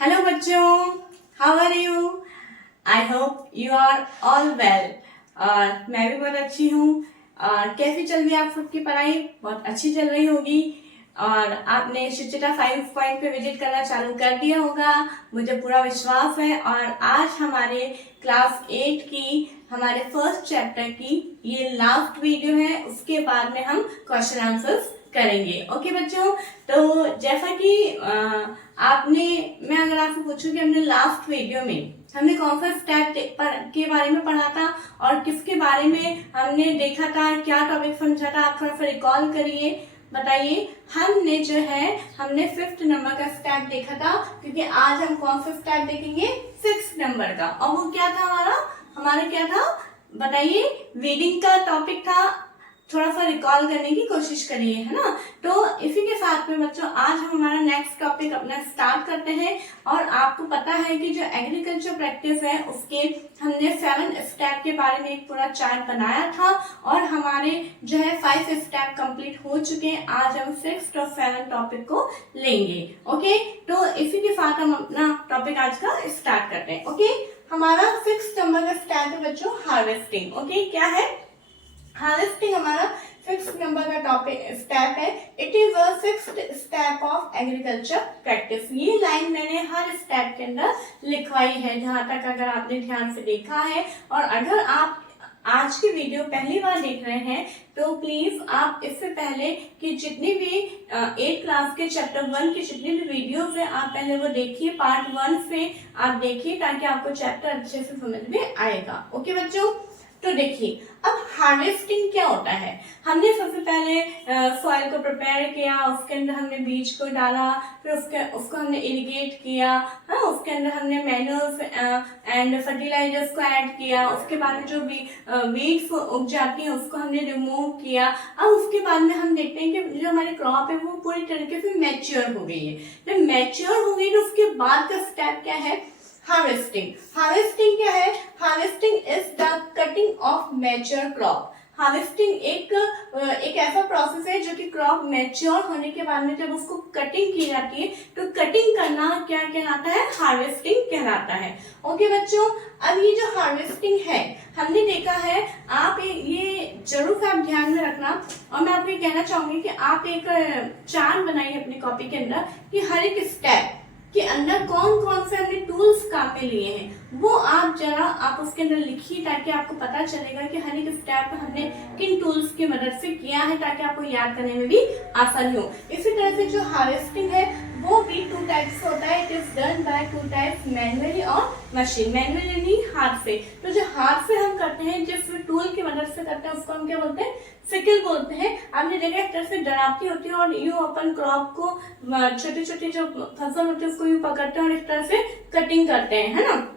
Hello बच्चों, how are you? I hope you are all well. और मैं भी बहुत अच्छी हूँ। और कैसी चल रही है आप सबकी पढ़ाई? बहुत अच्छी चल रही होगी। और आपने शिक्षिता 5 पॉइंट पे विजिट करना चालू कर दिया होगा, मुझे पूरा विश्वास है। और आज हमारे क्लास 8 की हमारे फर्स्ट चैप्टर की ये लास्ट वीडियो है, उसके बाद में हम क्वेश्चन आंसर्स करेंगे। ओके बच्चों, तो जैसा कि मैं अगर आपसे पूछूं कि हमने लास्ट वीडियो में हमने कौन सा स्टेप के बारे में पढ़ा था और किसके बारे में हमने देखा था, क्या टॉपिक समझा था, आप थोड़ा सा रिकॉल करिए, बताइए। हमने 5th नंबर का स्टेप देखा था, क्योंकि आज हम कौन सा स्टेप देखेंगे? 6th नंबर का। और वो क्या था हमारा क्या था बताइए? रीडिंग का टॉपिक था। थोड़ा सा रिकॉल करने की कोशिश करिए, है ना। तो इसी के साथ में बच्चों आज हम हमारा नेक्स्ट टॉपिक अपना स्टार्ट करते हैं। और आपको पता है कि जो एग्रीकल्चर प्रैक्टिस है उसके हमने 7 स्टेप के बारे में एक पूरा चार्ट बनाया था, और हमारे जो है 5 स्टेप कंप्लीट हो चुके हैं। आज हम 6 और 7 टॉपिक को लेंगे। ओके, तो इसी के साथ हम अपना टॉपिक आज का स्टार्ट करते हैं। ओके, हमारा 6 नंबर का स्टेप है बच्चों हार्वेस्टिंग। ओके, क्या है हार्वेस्टिंग? हमारा 6th नंबर का टॉपिक स्टेप है। It is a 6th step of agriculture practice. ये लाइन मैंने हर स्टेप के अंदर लिखवाई है, जहां तक अगर आपने ध्यान से देखा है। और अगर आप आज की वीडियो पहली बार देख रहे हैं तो प्लीज आप इससे पहले कि जितनी भी 8 क्लास के चैप्टर 1 की जितनी भी वीडियोस है आप पहले वो देखिए, पार्ट 1 से आप देखिए, ताकि आपको चैप्टर अच्छे से समझ में आएगा। ओके बच्चों, तो देखिए अब हार्वेस्टिंग क्या होता है। हमने सबसे पहले सॉइल को प्रिपेयर किया, उसके अंदर हमने बीज को डाला, फिर उसको हमने इरिगेट किया, हाँ, उसके अंदर हमने मैन्यूर्स एंड फर्टिलाइजर्स को ऐड किया। उसके बाद में जो वीड्स उग जाती हैं उसको हमने रिमूव किया। अब उसके बाद में हम देखते हैं कि जो हमारी क्रॉप है वो पूरी तरीके से मैच्योर हो गई है। जब मैच्योर हो गई तो उसके बाद का स्टेप क्या है? हार्वेस्टिंग। हार्वेस्टिंग क्या है? Harvesting is the cutting of mature crop. Harvesting एक ऐसा प्रोसेस है जो कि क्रॉप मैच्योर होने के बाद में जब उसको कटिंग की जाती है तो कटिंग करना क्या कहलाता है? हार्वेस्टिंग कहलाता है। ओके बच्चों, अब ये जो हार्वेस्टिंग है हमने देखा है, आप ये जरूर से आप ध्यान में रखना। और मैं आपको ये कहना चाहूंगी कि आप एक चार्ट बनाइए अपनी कॉपी के अंदर कि हर एक स्टेप के अंदर कौन कौन से हमने टूल्स काम में लिए हैं, वो आप उसके अंदर लिखिए, ताकि आपको पता चलेगा कि हर एक स्टेप हमने किन टूल्स की मदद से किया है, ताकि आपको याद करने में भी आसानी हो। इसी तरह से जो हार्वेस्टिंग है वो भी 2 टाइप्स होता है। It is done by 2 types, manually और मशीन। मैनुअली हाथ से, तो जो हाथ से हम करते हैं, जिस टूल की मदद से करते हैं उसको हम क्या बोलते हैं? सिकल बोलते हैं। आपने देखा एक तरह से डरावती होती है और यूं अपन क्रॉप को, छोटी छोटी जो फसल होती है उसको यूं पकड़ते हैं और इस तरह से कटिंग करते हैं, है ना।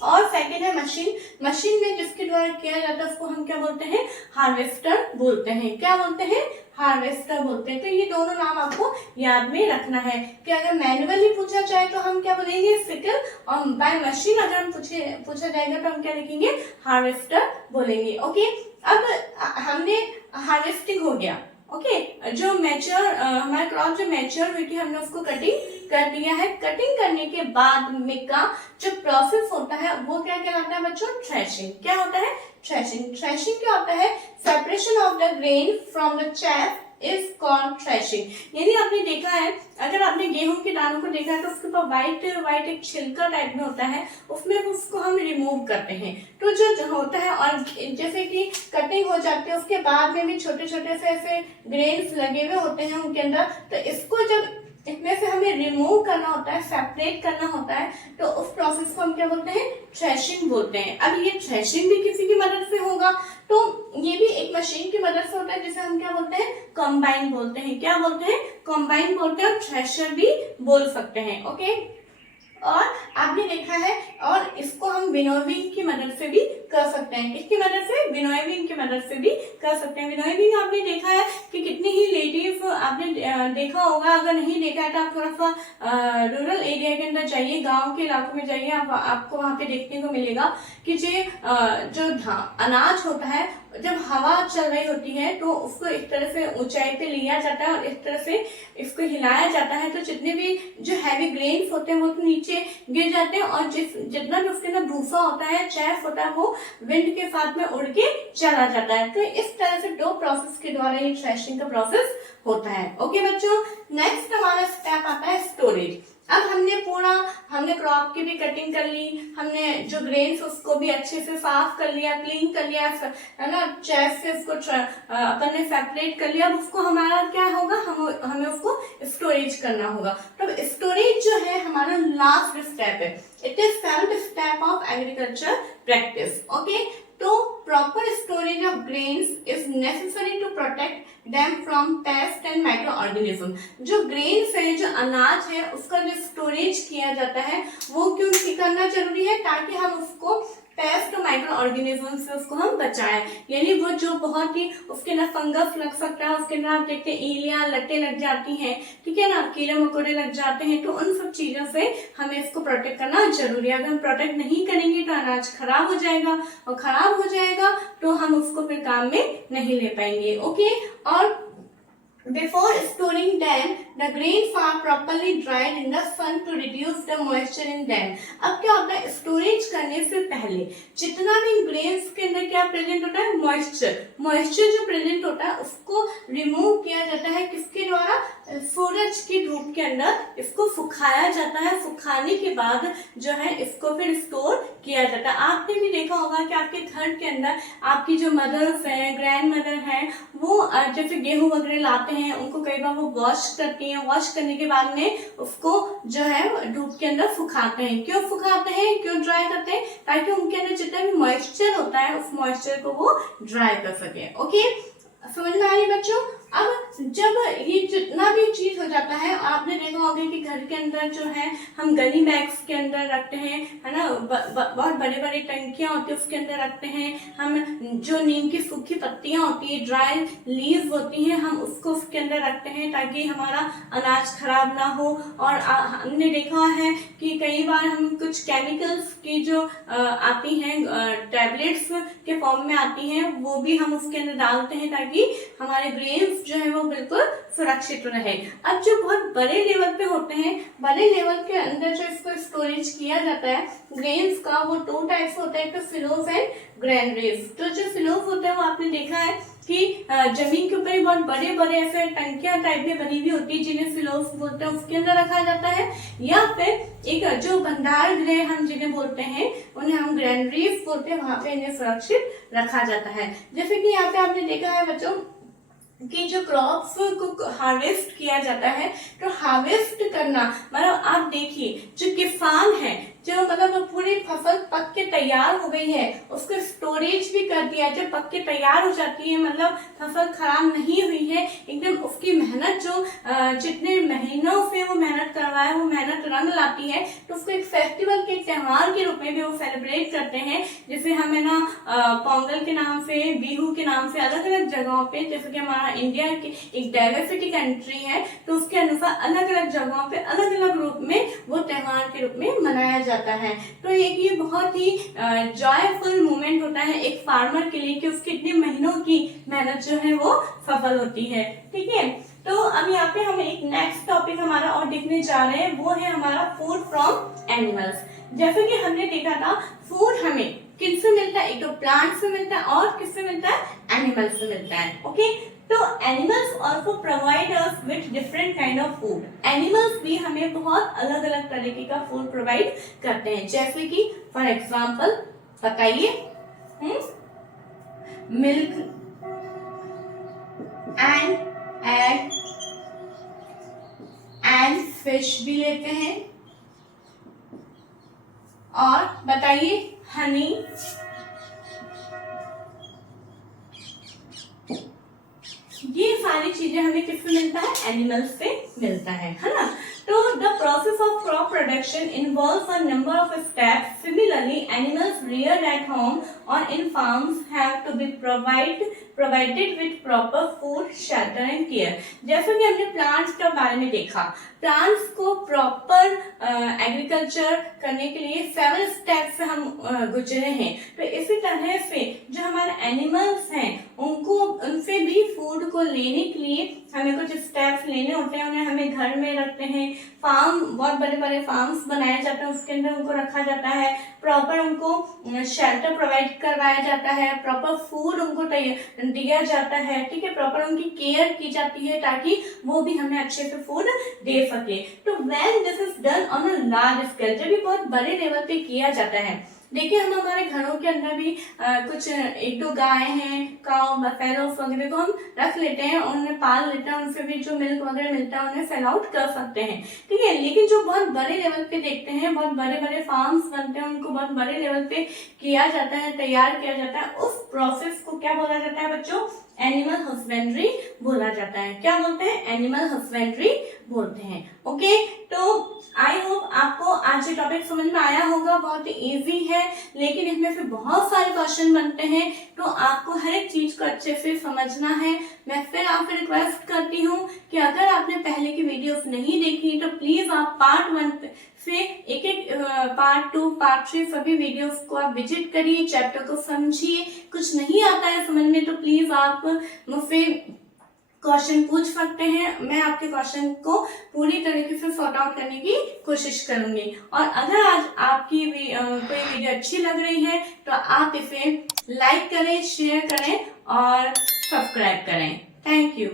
और सेकेंड है मशीन। मशीन में जिसके द्वारा किया जाता है उसको हम क्या बोलते हैं? हार्वेस्टर बोलते हैं। क्या बोलते हैं? हार्वेस्टर बोलते हैं। तो ये दोनों नाम आपको याद में रखना है कि अगर मैनुअली पूछा जाए तो हम क्या बोलेंगे? सिकल, और बाय मशीन अगर हम पूछा जाएगा तो हम क्या लिखेंगे? हार्वेस्टर बोलेंगे। ओके, अब हमने हार्वेस्टिंग हो गया। ओके, जो मैच्योर हमारा क्रॉप जो मैच्योर हुई थी हमने उसको कटिंग कर दिया है। कटिंग करने के बाद में का जो प्रोसेस होता है वो क्या कहलाता है बच्चों? थ्रेशिंग। क्या होता है? थ्रेशिंग। थ्रेशिंग क्या होता है? Separation of the grain from the chaff is called threshing. यानी आपने देखा है, अगर आपने गेहूं के दानों को देखा है तो उसके ऊपर व्हाइट एक छिलका टाइप में होता है, उसमें उसको हम रिमूव करते हैं। तो जो होता है, और जैसे कि कटिंग हो जाती है उसके बाद में भी छोटे छोटे से ऐसे ग्रेन्स लगे हुए होते हैं उनके अंदर, तो इसको जब इसमें से हमें रिमूव करना होता है, सेपरेट करना होता है, तो उस प्रोसेस को हम क्या बोलते हैं? थ्रेशिंग बोलते हैं। अब ये थ्रेशिंग भी किसी की मदद से होगा, तो ये भी एक मशीन की मदद से होता है, जिसे हम क्या बोलते हैं? कंबाइन बोलते हैं। क्या बोलते हैं? कंबाइन बोलते हैं, और थ्रेशर भी बोल सकते हैं। ओके, और आपने देखा है, और इसको हम विनोविंग की मदद से भी कर सकते हैं। किसकी मदद से? विनोविंग की मदद से भी कर सकते हैं। विनोविंग आपने देखा है कि कितनी ही लेडीज आपने देखा होगा, अगर नहीं देखा है तो आप थोड़ा सा रूरल एरिया के अंदर जाइए, गांव के इलाकों में जाइए, आपको वहां पे देखने को मिलेगा कि जो अनाज होता है जब हवा चल रही होती है तो उसको इस तरह से ऊंचाई पे लिया जाता है और इस तरह से इसको हिलाया जाता है, तो जितने भी जो हैवी ग्रेन्स होते हैं वो तो नीचे गिर जाते हैं और जितना भी उसके अंदर भूसा होता है, चैफ होता है, वो विंड के साथ में उड़ के चला जाता है। तो इस तरह से दो प्रोसेस के द्वारा ये थ्रेशिंग का प्रोसेस होता है। ओके बच्चों, नेक्स्ट हमारा स्टेप आता है स्टोरेज। अब हमने क्रॉप की भी कटिंग कर ली, हमने जो ग्रेन्स उसको भी अच्छे से साफ कर लिया, क्लीन कर लिया, है ना, चेस्ट से उसको अपन ने सेपरेट कर लिया। अब उसको हमारा क्या होगा, हमें उसको स्टोरेज करना होगा। तो स्टोरेज जो है हमारा लास्ट स्टेप है। It is 7th step of agriculture practice. Okay, तो proper storage of grains is necessary to protect them from pest and microorganism. जो ग्रेन्स है, जो अनाज है, उसका जो स्टोरेज किया जाता है वो क्यों करना जरूरी है, ताकि हम उसको पेस्ट और माइक्रो ऑर्गेनिज्म से उसको हम बचाएं। यानी वो जो बहुत ही उसके अंदर फंगस लग सकता है, उसके अंदर आप देखते हैं ईलियां, लट्टे लग जाती हैं, ठीक है ना, कीड़े मकोड़े लग जाते हैं, तो उन सब चीजों से हमें इसको प्रोटेक्ट करना जरूरी है। अगर हम प्रोटेक्ट नहीं करेंगे तो अनाज खराब हो जाएगा और खराब हो जाएगा तो हम उसको फिर काम में नहीं ले पाएंगे। ओके, और before storing them, the grains are properly dried in the sun to reduce the moisture in them. अब क्या होता है, स्टोरेज करने से पहले जितना भी ग्रेन्स के अंदर क्या प्रेजेंट होता है, मॉइस्चर जो प्रेजेंट होता है उसको रिमूव किया जाता है। किसके द्वारा, सूरज की धूप के अंदर इसको सुखाया जाता है। सुखाने के बाद जो है इसको फिर स्टोर किया जाता है। आपने भी देखा होगा कि आपके घर के अंदर आपकी जो मदर्स हैं, ग्रैंड मदर हैं, वो जैसे गेहूं वगैरह लाते हैं, उनको कई बार वो वॉश करती हैं। वॉश करने के बाद में उसको जो है धूप के अंदर सुखाते हैं। क्यों सुखाते हैं, क्यों ड्राई करते हैं, ताकि उनके अंदर जितना भी मॉइस्चर होता है उस मॉइस्चर को वो ड्राई कर सके। ओके, समझ में आ रही बच्चों। अब जब ये जितना भी चीज हो जाता है, आपने देखा होगा कि घर के अंदर जो है हम गनी बैग्स के अंदर रखते हैं, है ना, बहुत बड़े बड़े टंकियां होती है उसके अंदर रखते हैं। हम जो नीम की सूखी पत्तियां होती है, ड्राई लीव्स होती हैं, हम उसको उसके अंदर रखते हैं ताकि हमारा अनाज खराब ना हो। और हमने देखा है कि कई बार हम कुछ केमिकल्स की जो आती हैं, टैबलेट्स के फॉर्म में आती हैं, वो भी हम उसके अंदर डालते हैं ताकि हमारे ग्रेन्स जो है वो बिल्कुल सुरक्षित रहे। अब जो बहुत बड़े लेवल पे होते हैं, बड़े लेवल के अंदर जो इसको स्टोरेज किया जाता है ग्रेन्स का, वो 2 टाइप्स होता है, एक तो सिलोस एंड ग्रैनुलेट्स। तो जो सिलोस होता है वो आपने देखा है कि जमीन के ऊपर ही बहुत बड़े बड़े ऐसे टंकियां टाइप में बनी हुई होती है जिन्हें सिलोस बोलते हैं, उसके अंदर रखा जाता है। या फिर एक जो भंडार गृह हम जिन्हें बोलते हैं उन्हें हम ग्रैनुलेट्स बोलते हैं, वहां पे इन्हें सुरक्षित रखा जाता है। जैसे कि यहाँ पे आपने देखा है बच्चों कि जो क्रॉप्स को हार्वेस्ट किया जाता है, तो हार्वेस्ट करना मतलब आप देखिए जो किसान है, जो मतलब पूरी फसल पक के तैयार हो गई है, उसको स्टोरेज भी कर दिया। जब पक के तैयार हो जाती है, मतलब फसल खराब नहीं हुई है एकदम, उसकी मेहनत जो जितने महीनों से वो मेहनत करवाए, वो मेहनत रंग लाती है। तो उसको एक फेस्टिवल के त्योहार के रूप में भी वो सेलिब्रेट करते हैं। जैसे हमें ना पोंगल के नाम से, बिहू के नाम से अलग अलग जगहों पे, जैसे कि हमारा इंडिया की एक डाइवर्सिटी कंट्री है, तो उसके अनुसार अलग अलग जगहों पे अलग अलग रूप में वो त्योहार के रूप में मनाया जाता है। तो एक ये बहुत ही जॉयफुल मोमेंट होता है एक फार्मर के लिए कि उसके इतने महीनों की मेहनत जो है वो सफल होती है। ठीक है, तो अब यहाँ पे हम एक नेक्स्ट टॉपिक हमारा और देखने जा रहे हैं, वो है हमारा फूड फ्रॉम एनिमल्स। जैसे कि हमने देखा था फूड हमें किससे मिलता है, एक तो प्लांट से मिलता है और किससे मिलता है, एनिमल्स से मिलता है। ओके, तो animals also provide us with different kind of food. Animals भी हमें बहुत अलग अलग तरीके का फूड प्रोवाइड करते हैं। जैसे कि फॉर एग्जाम्पल बताइए, milk and egg and fish भी लेते हैं, और बताइए हनी, ये सारी चीजें हमें किससे मिलता है, एनिमल्स से मिलता है ना। तो the process of crop production involves a number of steps. Similarly, animals reared at home or in farms have to be provided with proper food, shelter and care. जैसे कि हमने प्लांट्स के बारे में देखा, प्लांट्स को प्रॉपर एग्रीकल्चर करने के लिए 7 स्टेप से हम गुजरे हैं. तो इसी तरह से जो हमारे एनिमल्स हैं उनसे भी फूड को लेने के लिए हमें कुछ स्टेप्स लेने होते हैं. उन्हें हमें घर में रखते हैं, फार्म, बहुत बड़े बड़े फार्म्स बनाए जाते हैं, उसके अंदर उनको रखा जाता है, प्रॉपर उनको शेल्टर प्रोवाइड करवाया जाता है, प्रॉपर फूड उनको दिया जाता है, ठीक है, प्रॉपर उनकी केयर की जाती है ताकि वो भी हमें अच्छे से फूड दे सके. तो when this is done on a large scale, जब ये बहुत बड़े लेवल पे किया जाता है. देखिए हम हमारे घरों के अंदर भी कुछ 1-2 गाय हैं, काउ, बफेलोस वगैरह को हम रख लेते हैं और उन्हें पाल लेते हैं, उनसे भी जो मिल्क वगैरह मिलता है उन्हें सेल आउट कर सकते हैं, ठीक है. लेकिन जो बहुत बड़े लेवल पे देखते हैं, बहुत बड़े बड़े फार्म्स बनते हैं, उनको बहुत बड़े लेवल पे किया जाता है, तैयार किया जाता है, उस प्रोसेस को क्या बोला जाता है बच्चों? एनिमल हस्बेंड्री बोला जाता है. क्या बोलते हैं? एनिमल हस्बेंड्री बोलते हैं. ओके, तो आई होप आपको आज ये टॉपिक समझ में आया होगा. बहुत इजी है लेकिन इसमें से बहुत सारे क्वेश्चन बनते हैं, तो आपको हर एक चीज को अच्छे से समझना है. मैं फिर आपसे रिक्वेस्ट करती हूँ कि अगर आपने पहले की वीडियोस नहीं देखी तो प्लीज आप पार्ट 1 से एक पार्ट 2, पार्ट 3 सभी वीडियोस को आप विजिट करिए, चैप्टर को समझिए. कुछ नहीं आता है समझ में तो प्लीज आप मुझसे क्वेश्चन पूछ सकते हैं. मैं आपके क्वेश्चन को पूरी तरीके से सॉर्ट आउट करने की कोशिश करूंगी. और अगर आज आपकी कोई वीडियो अच्छी लग रही है तो आप इसे लाइक करें, शेयर करें और सब्सक्राइब करें. Thank you.